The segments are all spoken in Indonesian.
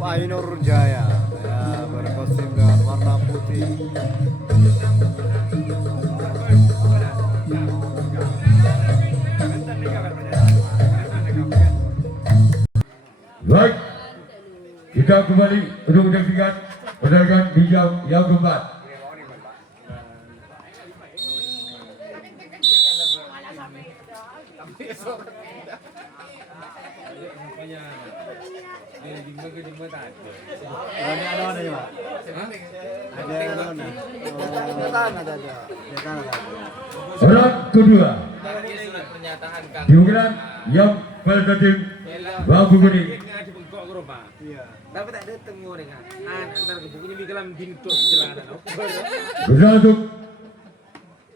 Ainur Jaya ya, berkostum dengan warna putih. Baik, kita kembali untuk menyaksikan pertandingan di jam yang keempat. Orang kedua diukuran yang bertanding Babu Kuning. Tapi tak ada tengok dengan antara bukunya di dalam pintu jalanan. Bersama untuk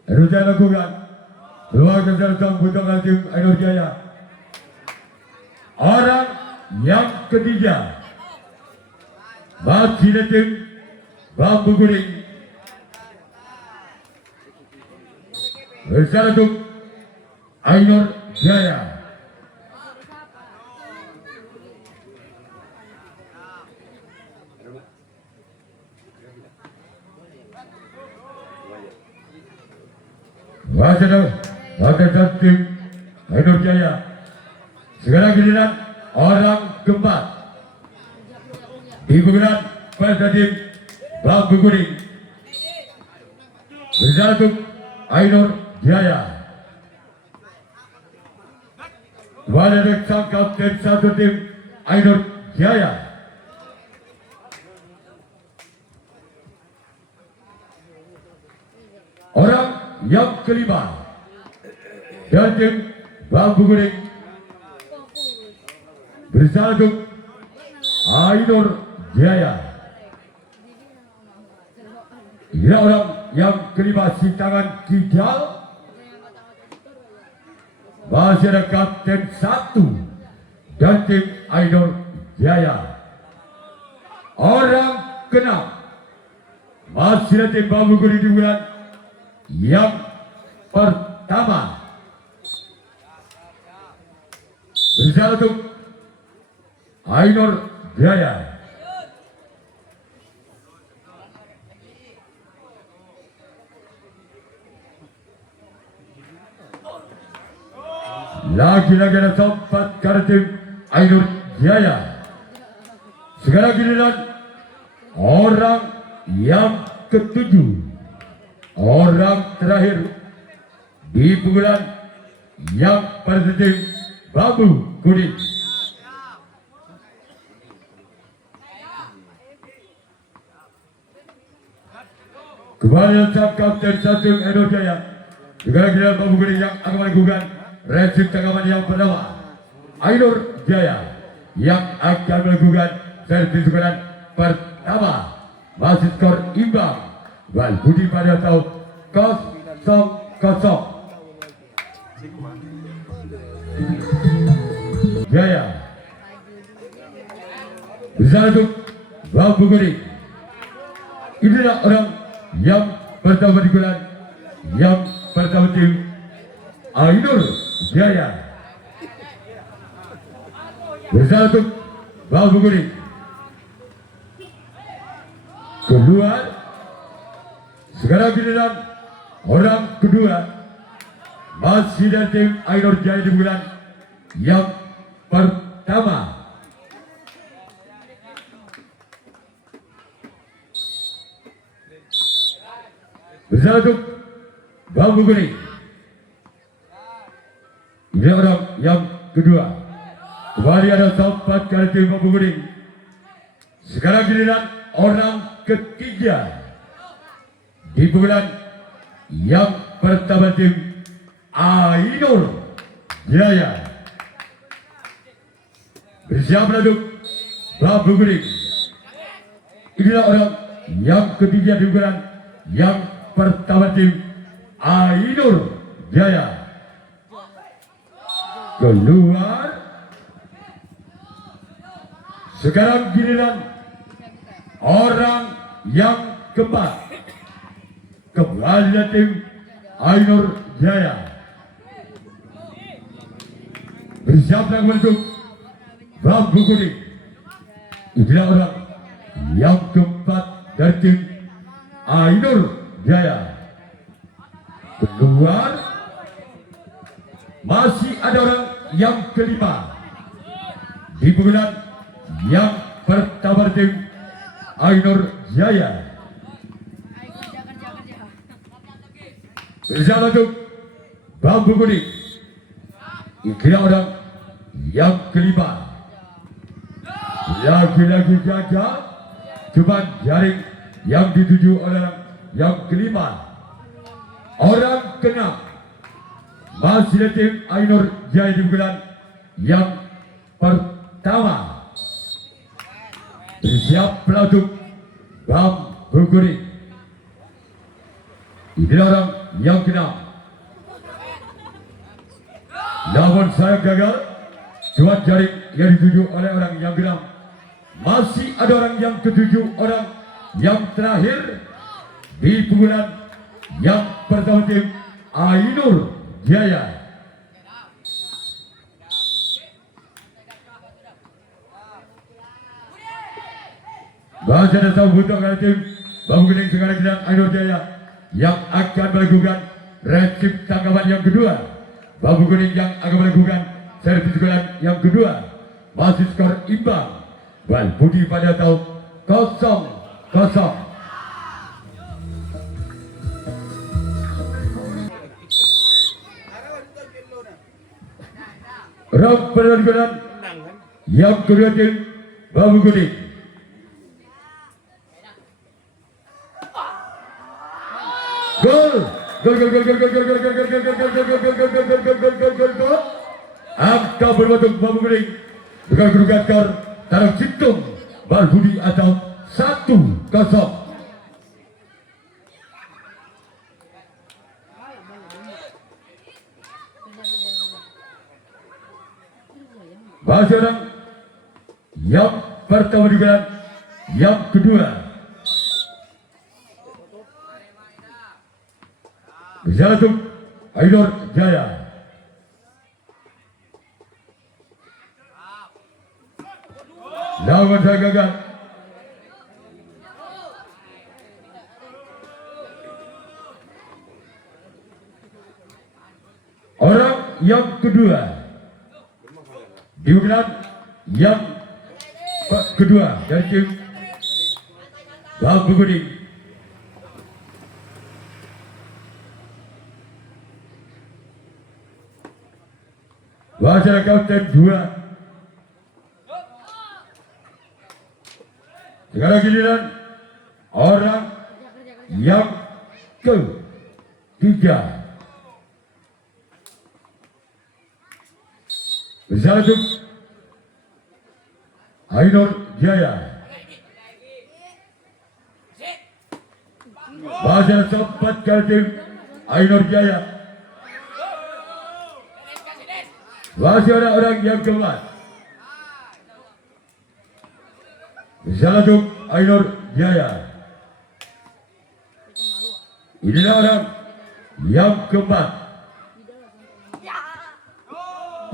Indonesia lakukan keluarga serta putra tim Ainur Jaya. Orang yang ketiga masih tim Babu Kuning. Bersama untuk Ainur Jaya. Wadah tim Ainur Jaya. Sekarang giliran orang keempat dibukukan pada tim Babu Kuning. Bersama untuk Ainur Jaya. Wadah sang kapten satu tim Ainur Jaya. Orang yang kelima dari tim Babu Kuning bersama untuk Ainur Jaya. Ia orang yang kelima si tangan kijal masih ada kapten satu dan tim Ainur Jaya. Orang keenam masih ada tim Babu Kuning di bulan yang pertama bersama untuk Ainur Jaya. Lagi-lagi ada tempat karena tim Ainur Jaya. Sekarang giliran orang yang ketujuh, orang terakhir di pukulan yang pada tim Babu Kuning. Kembali sang kapten satu Ainur Jaya. Sekarang giliran Babu Kuning yang akan melakukan resip tanggapan yang pertama. Ainur Jaya yang akan melakukan servis pukulan pertama. Masih skor imbang. Wal Budi pada tahun 0-0. Jaya bersama untuk Babu Kuning. Inilah orang yang pertama di bulan yang pertama tim Ainur Jaya. Bersama untuk Babu Kuning. Keluar. Sekarang giliran orang kedua masih dari tim Ainur Jaya di bulan yang pertama. Bersama untuk Babu Kuning. Ini orang yang kedua. Kembali ada tempat kali tim Babu Kuning. Sekarang giliran orang ketiga di pukulan yang pertama tim Ainur Jaya. Bersiap untuk Babu Kuning. Inilah orang yang ketiga di pukulan yang pertama tim Ainur Jaya. Keluar. Sekarang giliran orang yang keempat. Kembali dari tim Ainur Jaya. Bersiap untuk Babu Kuning. inilah orang yang keempat dari tim Ainur Jaya. Keluar. Masih ada orang yang kelima di pukulan yang pertama tim Ainur Jaya. Bersama untuk bambu kuning. Inilah orang yang kelima. Lagi-lagi gagal. Cuma jaring yang dituju oleh yang kelima. Orang keenam masih tim Ainur Jaya di bulan yang pertama. Bersiap untuk bambu kuning. Inilah orang yang keenam. Namun saya gagal. Cuma jaring yang dituju oleh orang yang keenam. Masih ada orang yang ketujuh, orang yang terakhir di pukulan yang pertama tim Ainur Jaya. Bahasa dasar untuk tim bambu kuning sekarang sedang Ainur Jaya yang akan melakukan resip tangkapan yang kedua. Bambu kuning yang akan melakukan servis pukulan yang kedua. Masih skor imbang. Bal Budi pada tahun 0-0. Round pertandingan yang kedua tim bambu kuning. Gol. Angka berbentuk bambu kuning dengan kedudukan skor taraf Citung Bal Budi atau 1-0. Masih orang yang pertama di bulan yang kedua. Jatuh Ainur Jaya. Lawan saya gagal. Orang yang kedua di bulan yang kedua dari tim bambu kuning. Bahasa kapten 2. Sekarang giliran orang yang ketiga. Bersatu Ainur Jaya. Bahasa sempat kali Ainur Jaya. Masih ada orang yang keempat. Bersatu Ainur Jaya. Inilah orang yang keempat.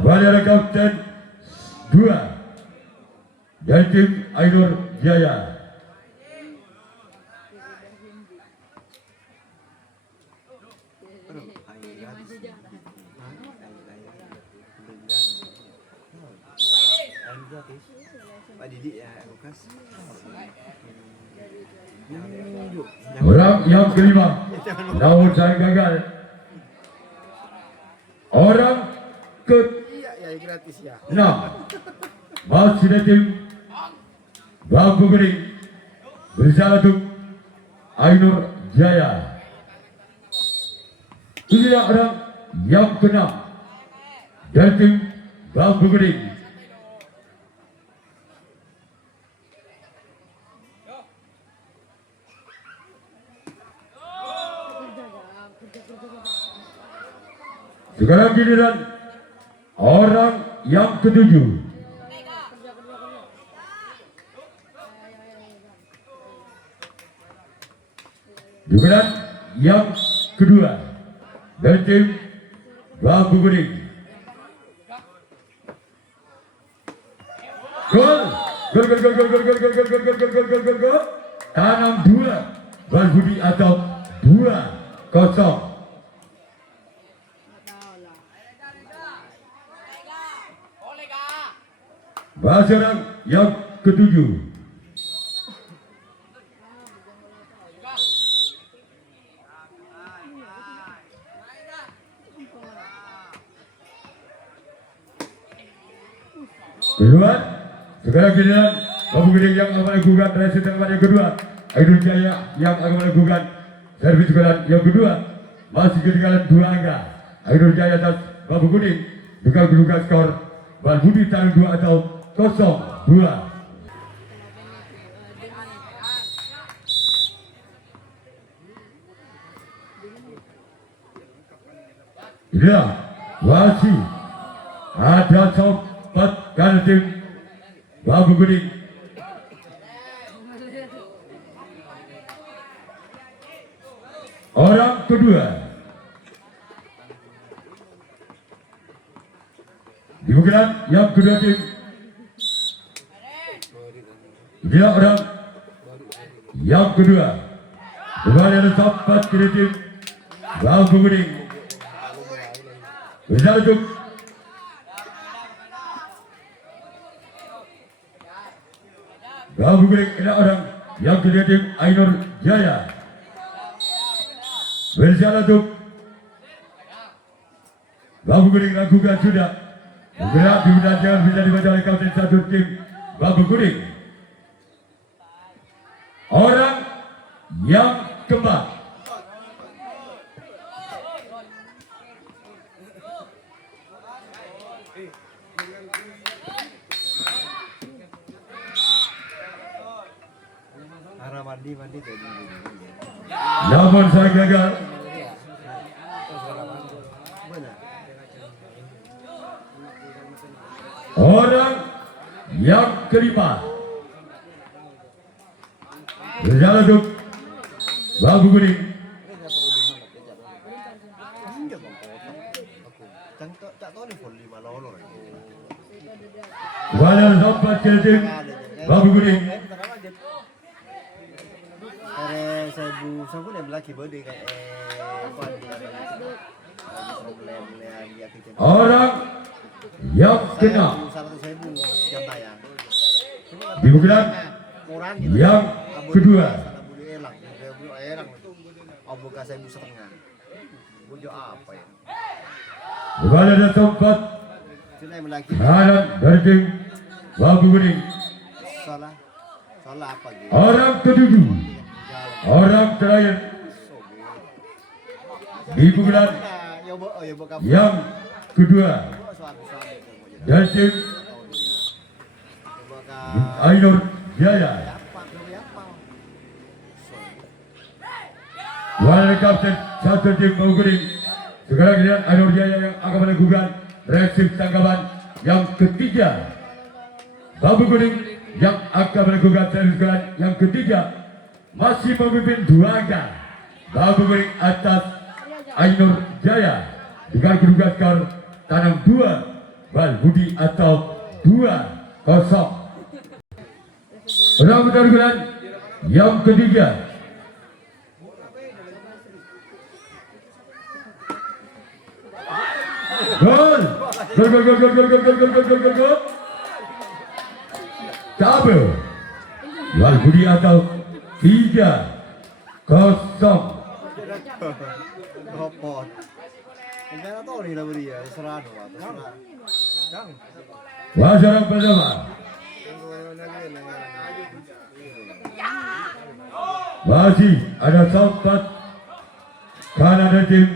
Pada kapten 2 dari tim Ainur Jaya. Pak Didik ya, Lukas. Orang yang kelima, namun saya gagal. Orang ke Gratis ya. 6 masih dari tim bambu kuning bersatu Ainur Jaya. Inilah orang yang ke-6 dari tim bambu kuning. Sekarang giliran orang yang ke-7. Giliran yang kedua dari tim bambu kuning. Gol Gol gol gol gol gol gol gol gol gol gol gol gol gol gol. Tanam 2 Balbudi atau 2-0. Basaran yang ketujuh. Keluar. Sekarang giliran Babu Gede yang akan melakukan transit yang kedua. Aidul Jaya yang akan melakukan servis kemudian yang kedua. Masih ketinggalan 2 angka. Aidul Jaya atas Babu Kuning dengan kedudukan skor Balbudi taruh 2 atau 0-2. Ya, masih ada sobat dari tim Babu Kuning. Orang kedua dibukukan yang kedua tim. Dia orang yang kedua. Kembali ada sobat dari tim Babu Kuning. Berjalan Babu Kuning ada orang yang kedua tim Ainur Jaya. Berjalan untuk Babu Kuning lakukan sudah bergerak di bidang jangan bisa dibaca oleh kapten satu tim Babu Kuning. Orang yang keempat Arah mandi tadi. namun saya gagal. Orang yang kelima berjalan untuk Babu Kuning. Kepada sobat tim Babu Kuning. Orang yang keenam dibukukan yang kedua. Kepada ada tempat kanan dari tim Babu Kuning. Orang ketujuh, orang terakhir dibukukan yang kedua dari tim Ainur Jaya. Wali kapten satu tim Babu Kuning. Sekarang giliran Ainur Jaya yang akan melakukan reaksi tanggapan yang ketiga. Babu Kuning yang akan melakukan servis yang ketiga masih memimpin 2 angka. Babu Kuning atas Ainur Jaya dengan kedudukan skor tanam 2 Balbudi atau 2-0. Rambutan yang ketiga gol double Balbudi atau 3-0. Hopot. Enggak tahu nih lah dia, serah doang. Wajarang pertama. Masih ada sobat kanan dari tim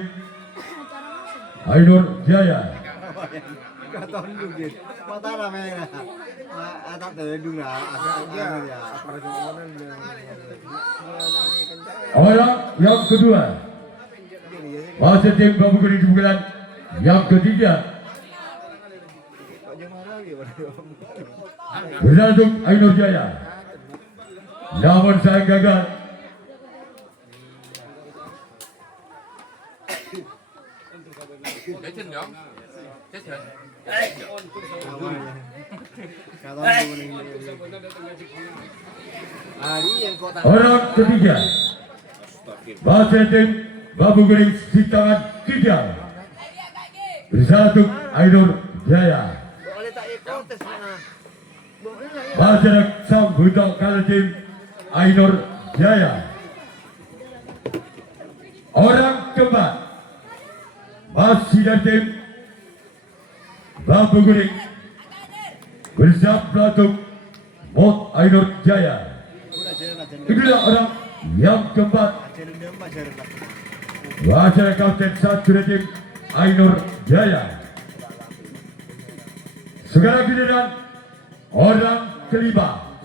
Ainur Jaya. Kata dulu mata ramai tak terdengar ya. Orang yang kedua masih tim Babu Kuning dibukukan yang ketiga. Berjalan untuk Ainur Jaya. Namun saya gagal. Kata orang kuning. Hari yang kota. Orang ketiga, wasit tim Bambu Kuning di tangan Kijang. Bersatu Ainur Jaya. Boleh tak ikut tes mana? Wasit sang budak kali tim Ainur Jaya. Orang keempat, masih dari tim Bambu Kuning bersama pelatuk Mot Ainur Jaya. Inilah orang yang keempat, wasit kapten satu dari tim Ainur Jaya. Sekarang giliran orang kelima,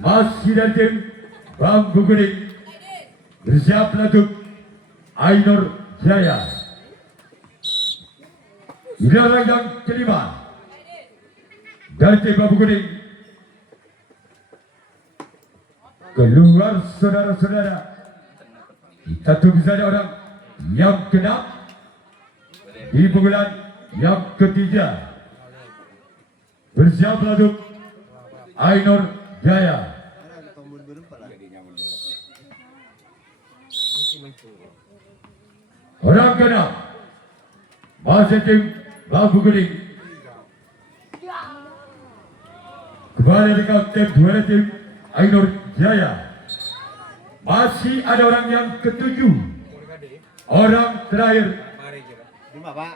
masih dari tim Bambu Kuning bersama pelatuk Ainur Jaya. Ini orang yang kelima dari tim Bambu Kuning. Keluar saudara-saudara, kita tunggu saja orang yang keenam di pukulan yang ketiga bersama pelatuk Ainur Jaya. Orang keenam masih tim Bambu Kuning. Kembali dekat tim dua tim Ainur Jaya. Masih ada orang yang ketujuh, orang terakhir Lima Pak.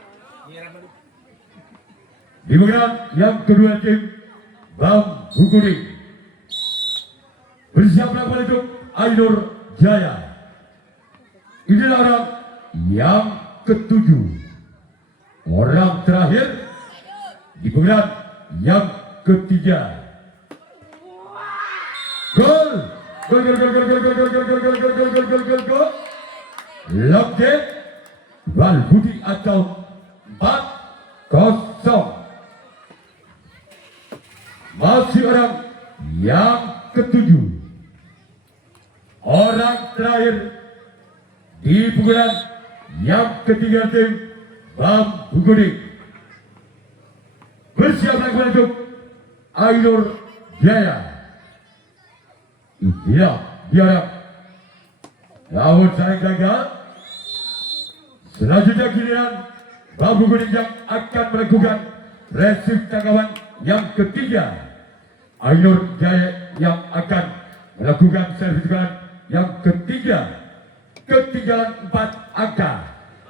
di bagian yang kedua tim Bambu Kuning. Bersiaplah untuk Ainur Jaya. Inilah orang yang ketujuh, orang terakhir di bagian yang ketiga. Gol, gol, gol, gol, gol, gol, gol, gol, gol, gol, gol, gol, gol, gol, gol, gol. Loket Balbudi atau 4-0. Masih orang yang ketujuh, orang terakhir di pukulan yang ketiga tim Bambu Kuning. Bersiaplah untuk Ainur Jaya. Iya, diharap. Namun saya gagal. Selanjutnya giliran Bambu Kuning yang akan melakukan resip tangkapan yang ketiga. Ainur Jaya yang akan melakukan servis yang ketiga. Ketinggalan 4 angka.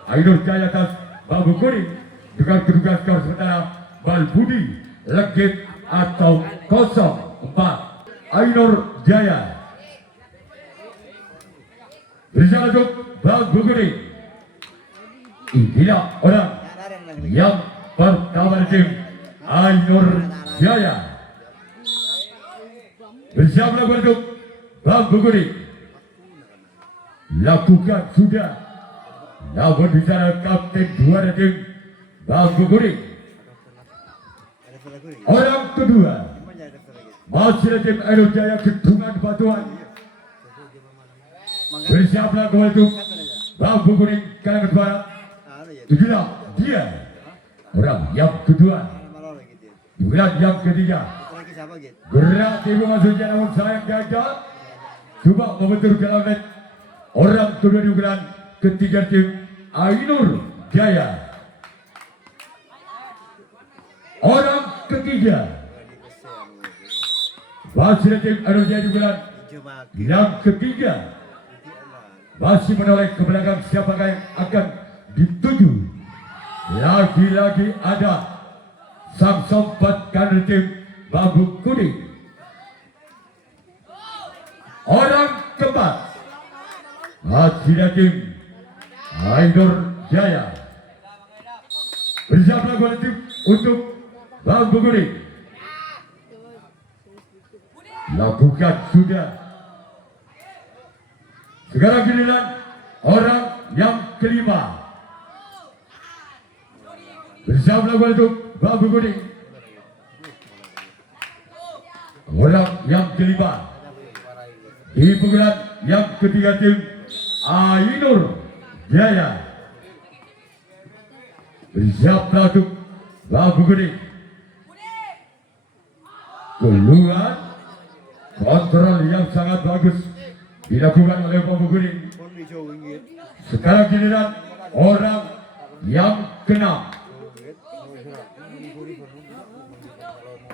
Ainur Jaya atas Bambu Kuning dengan kedudukan skor sementara Balbudi Legit atau 0-4. Ainur Jaya bersama untuk Bambu Kuning. Inilah orang yang pertama tim Ainur Jaya bersama untuk Bambu Kuning. Lakukan sudah, namun bicara kapten dua tim Bambu Kuning. Orang kedua masih tim Ainur Jaya Gedungan Batuan. Bersiaplah kembali untuk Bambu Kuning Kalangan Barat. Itulah dia orang yang kedua. Bulan yang ketiga. Gerak ibu maksudnya namun sayang gagal. Coba membentur dalam net. Orang kedua di bulan ketiga tim Ainur Jaya. Orang ketiga masih tim Ainur Jaya di bulan yang ketiga. Masih menoleh ke belakang siapakah yang akan dituju. Lagi-lagi ada sang sompat kader tim Bambu Kuning. Orang keempat masih tim Ainur Jaya. Bersiaplah kolektif untuk Bambu Kuning. Lakukan sudah. Sekarang giliran orang yang kelima. Bersama untuk Bambu Kuning. Orang yang kelima di pukulan yang ketiga tim Ainur Jaya. Bersiaplah untuk Bambu Kuning. keluar. Kontrol yang sangat bagus dilakukan oleh Bambu Kuning. Sekarang giliran orang yang keenam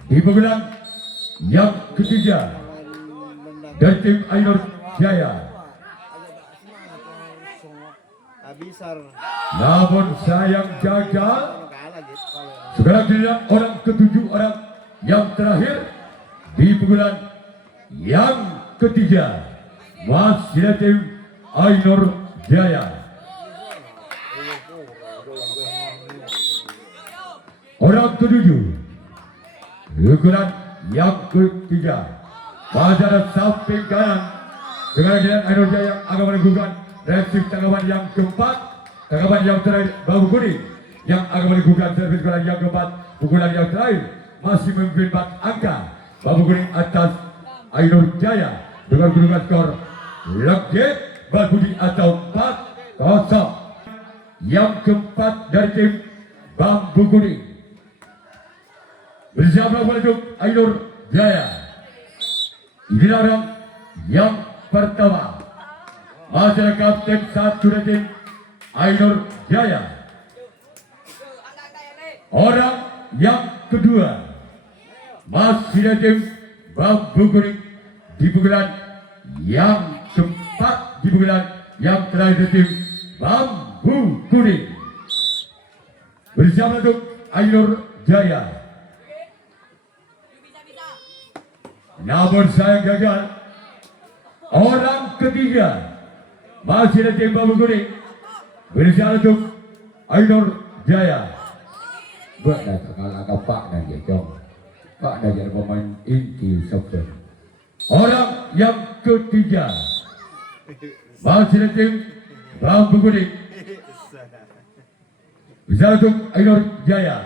di pegelang yang ketiga dari tim Ainur Jaya. Namun sayang gagal. Sekarang giliran orang ketujuh, orang yang terakhir di pegelang yang ketiga masih dari tim Ainur Jaya. Orang ketujuh ukuran yang ketiga pada samping kanan dengan giliran Ainur Jaya yang akan melakukan reaksi tanggapan yang keempat. Tanggapan yang terakhir Bambu Kuning yang akan melakukan servis pukulan yang keempat. Pukulan yang terakhir masih memimpin 4 angka Bambu Kuning atas Ainur Jaya dengan kedudukan skor legit berbunyi atau 4-0. Yang keempat dari tim Bambu Kuning bersama untuk Ainur Jaya. Inilah orang yang pertama masyarakat kapten 1 dari tim Ainur Jaya. Orang yang kedua masih dari tim Bambu Kuning di pukulan yang keempat, di pukulan yang terakhir dari tim Bambu Kuning bersama untuk Ainur Jaya. Namun sayang gagal. Orang ketiga masih dari tim Bambu Kuning bersama untuk Ainur Jaya. Buat datang kalau Pak dan Jejong. Pak Dajar pemain inti soccer. Orang yang ketiga masih dari tim Bambu Kuning bisa untuk Ainur Jaya.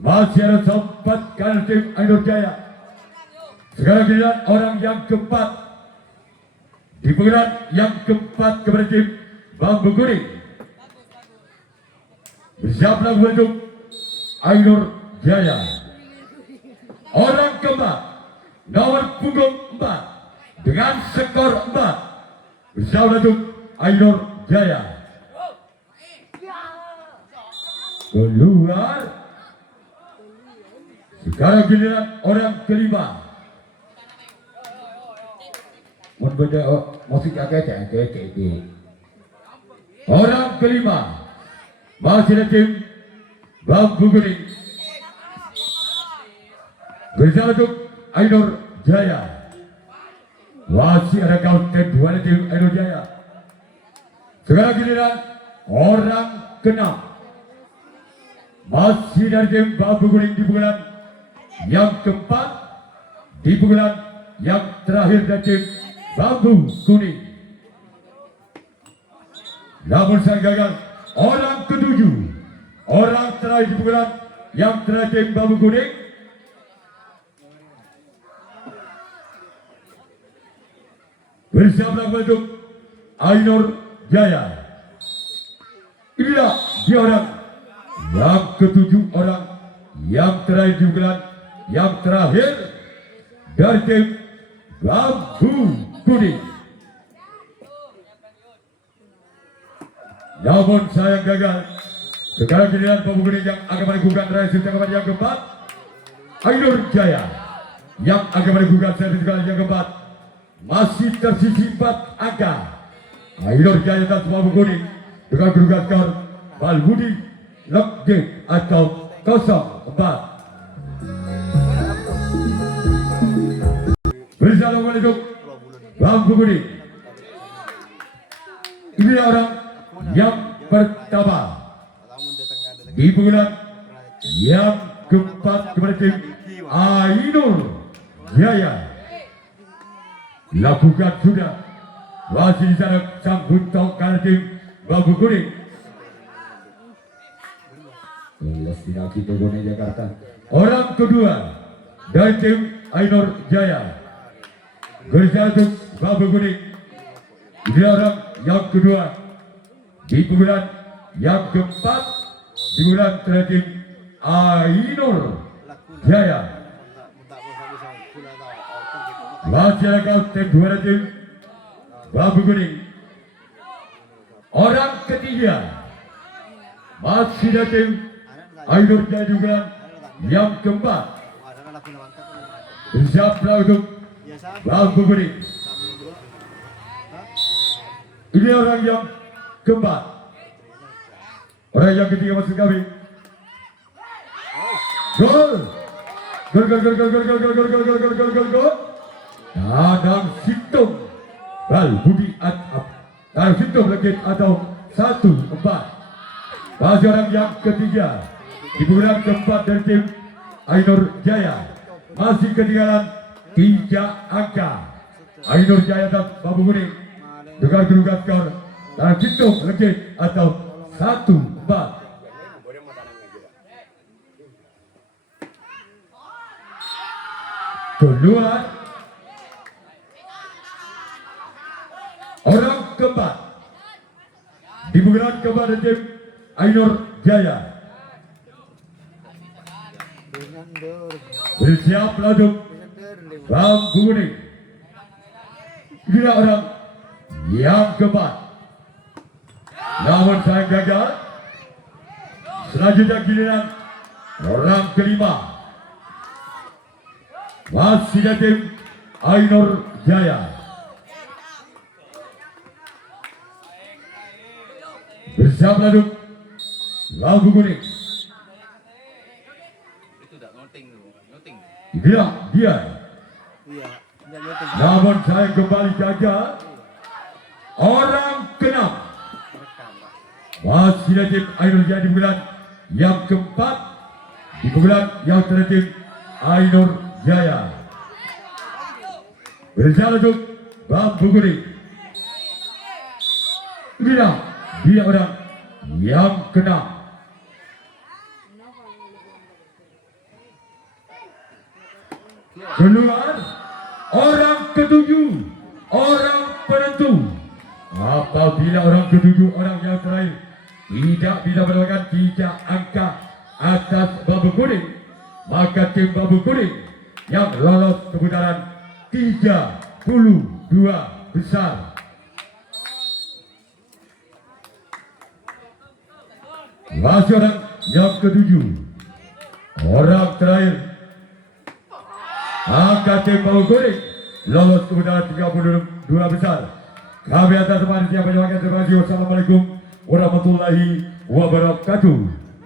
Masih ada sempat kanan tim Ainur Jaya. Sekarang dilihat orang yang keempat di penggerak yang keempat kepada tim Bambu Kuning. Bersiaplah untuk Ainur Jaya. Orang keempat nomor punggung 4 dengan skor 4 bersama untuk Ainur Jaya. Keluar. Sekarang giliran orang kelima. Membeda musik agak orang kelima masih ada tim Bambu Kuning bersama untuk Ainur Jaya. Masih ada kapten 2 dari tim Ainur Jaya. Sekarang giliran orang keenam masih dari tim Bambu Kuning di pukulan yang keempat, di pukulan yang terakhir dari tim Bambu Kuning. Namun saya gagal. Orang ketujuh, orang terakhir di pukulan yang terakhir tim Bambu Kuning bersama untuk Ainur Jaya. Inilah dia orang yang ketujuh, orang yang terakhir di pukulan yang terakhir dari tim Bambu Kuning. Namun sayang gagal. Sekarang giliran Bambu Kuning yang akan melakukan reaksi tanggapan yang keempat. Ainur Jaya yang akan melakukan servis yang keempat. Masih tersisi 4 angka. Ainur Jaya atas Bambu Kuning dengan kedudukan skor Balbudi legit atau 0-4. Bersama untuk Bambu Kuning. Ini orang yang pertama di pukulan yang keempat kepada tim Ainur Jaya. Lakukan sudah. Masih di sana sang buntong kanan tim Bambu Kuning. Destinasi Togone Jakarta. Orang kedua dari tim Ainur Jaya. Bersatu Bambu Kuning. Ini orang yang kedua di pukulan yang keempat di bulan terakhir Ainur Jaya. Masih ada tim juara tim Bambu Kuning. Orang ketiga masih ada tim Ainur Jaya juga. Yang keempat bersiaplah untuk Bambu Kuning. Ini orang yang keempat. Orang yang ketiga masuk kami. Gol. Gol gol gol gol gol gol gol gol gol gol gol gol gol gol. Dadang Situng Bal Budi Atap. Dadang Situng lagi atau 1-4. Masih orang yang ketiga di bulan keempat dari tim Ainur Jaya. Masih ketinggalan 3 angka. Ainur Jaya dan Bambu Kuning dengan kedudukan skor Dadang Situng lagi atau 1-4. Keluar orang keempat di bulan keempat tim Ainur Jaya. Bersiap untuk Bambu Kuning. Inilah orang yang keempat. Namun saya gagal. Selanjutnya giliran orang kelima. Masih ada tim Ainur Jaya. Bersiap untuk Bambu Kuning. Inilah dia. Namun saya kembali gagal. Orang keenam. Masih ada tim Ainur Jaya di bulan yang keempat. Di bulan yang terakhir tim Ainur Jaya. Berjalan untuk Bambu Kuning. Inilah dia orang yang keenam. Keluar orang ketujuh, orang penentu. Apabila orang ketujuh, orang yang terakhir tidak bisa mendapatkan 3 angka atas Bambu Kuning, maka tim Bambu Kuning yang lolos ke putaran 32 besar. Masih orang yang ketujuh, orang terakhir, maka tim Bambu Kuning lolos ke putaran 32 besar. Kami atas panitia penyelenggara terima kasih. Wassalamualaikum warahmatullahi wabarakatuh.